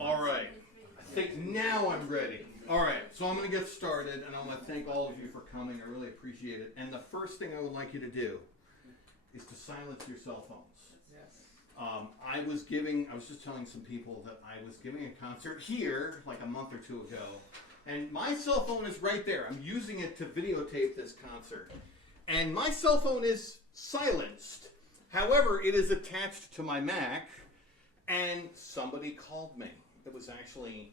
All right. I think now I'm ready. All right. So I'm going to get started, and I want to thank all of you for coming. I really appreciate it. And the first thing I would like you to do is to silence your cell phones. I was just telling some people that I was giving a concert here like a month or two ago, and my cell phone is right there. I'm using it to videotape this concert, and my cell phone is silenced. However, it is attached to my Mac, and somebody called me. It was actually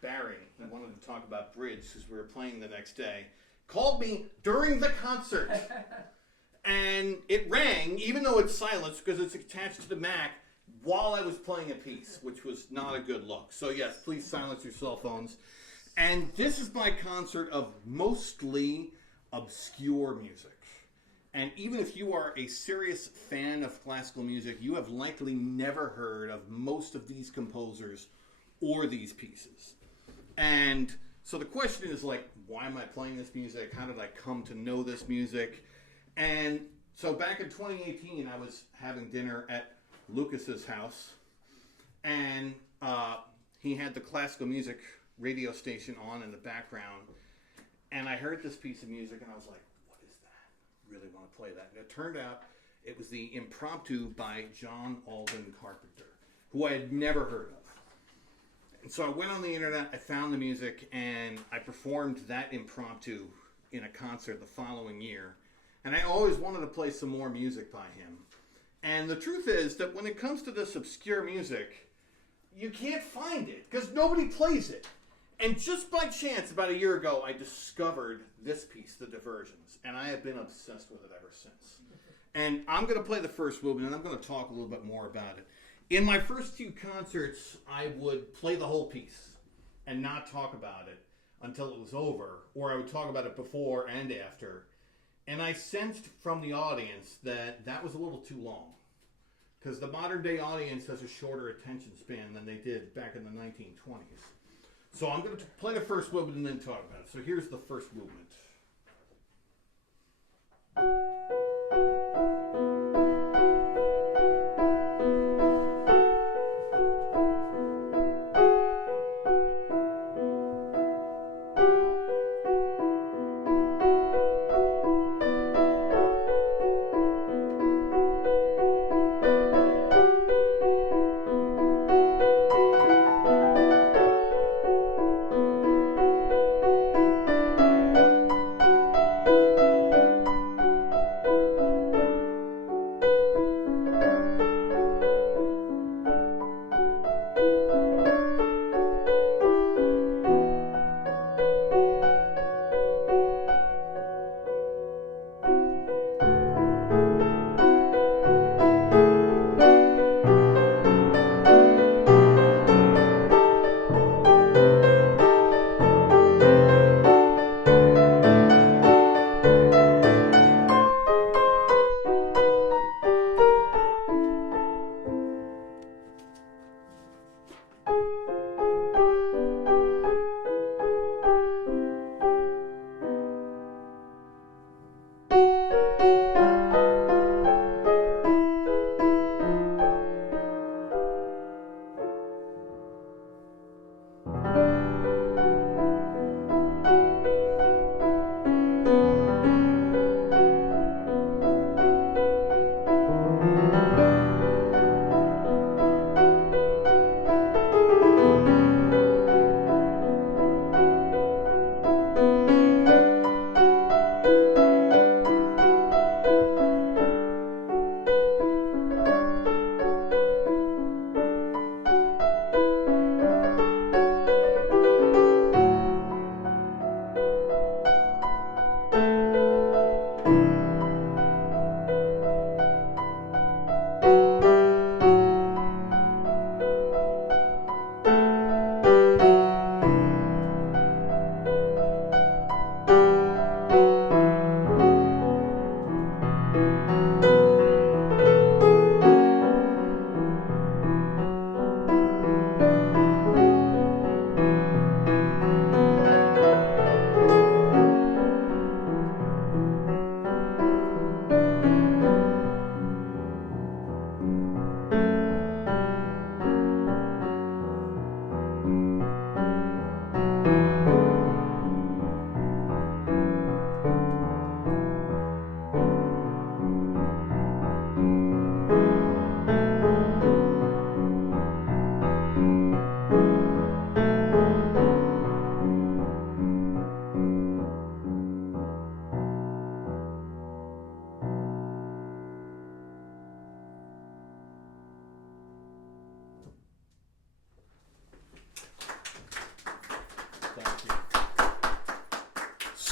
Barry. He wanted to talk about bridge because we were playing the next day. Called me during the concert. And it rang, even though it's silenced, because it's attached to the Mac, while I was playing a piece, which was not a good look. So yes, please silence your cell phones. And this is my concert of mostly obscure music. And even if you are a serious fan of classical music, you have likely never heard of most of these composers or these pieces. And so the question is like, why am I playing this music? How did I come to know this music? And so back in 2018, I was having dinner at Lucas's house, and he had the classical music radio station on in the background, and I heard this piece of music, and I was like, what is that? Really want to play that. And it turned out it was the Impromptu by Alden Carpenter, who I had never heard of. And so I went on the internet, I found the music, and I performed that Impromptu in a concert the following year. And I always wanted to play some more music by him. And the truth is that when it comes to this obscure music, you can't find it because nobody plays it. And just by chance, about a year ago, I discovered this piece, the Diversions. And I have been obsessed with it ever since. And I'm going to play the first movement, and I'm going to talk a little bit more about it. In my first few concerts, I would play the whole piece and not talk about it until it was over. Or I would talk about it before and after. And I sensed from the audience that that was a little too long. Because the modern day audience has a shorter attention span than they did back in the 1920s. So I'm going to play the first movement and then talk about it. So here's the first movement.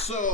So